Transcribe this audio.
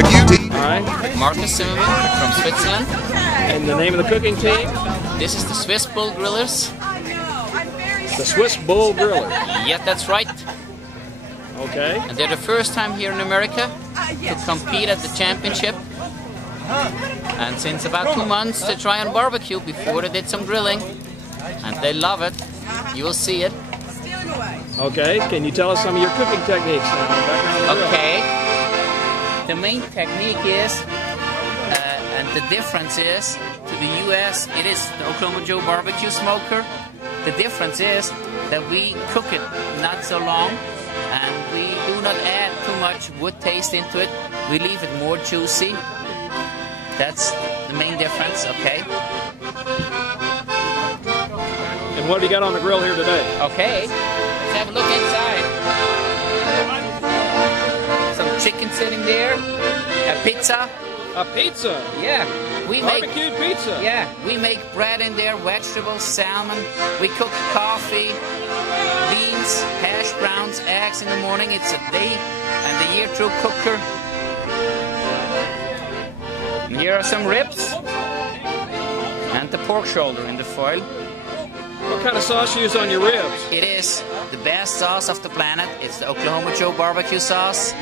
Barbecue team. All right. Marcus Zimmerman from Switzerland. And the name of the cooking team? This is the Swiss Bull Grillers. The Swiss Bull Griller. Yeah, that's right. Okay. And they're the first time here in America to compete at the championship. And since about 2 months they try on barbecue before they did some grilling. And they love it. You will see it. Okay. Can you tell us some of your cooking techniques now? Background on the grill? Okay. The main technique is, and the difference is, to the US, it is the Oklahoma Joe barbecue smoker. The difference is that we cook it not so long, and we do not add too much wood taste into it. We leave it more juicy. That's the main difference, okay? And what do you got on the grill here today? Okay, let's have a look inside. Some chicken sitting there, a pizza. A pizza? Yeah, we make barbecued pizza. Yeah, we make bread in there, vegetables, salmon. We cook coffee, beans, hash browns, eggs in the morning. It's a day and the year through cooker. And here are some ribs and the pork shoulder in the foil. What kind of sauce you use on your ribs? It is the best sauce of the planet. It's the Oklahoma Joe barbecue sauce.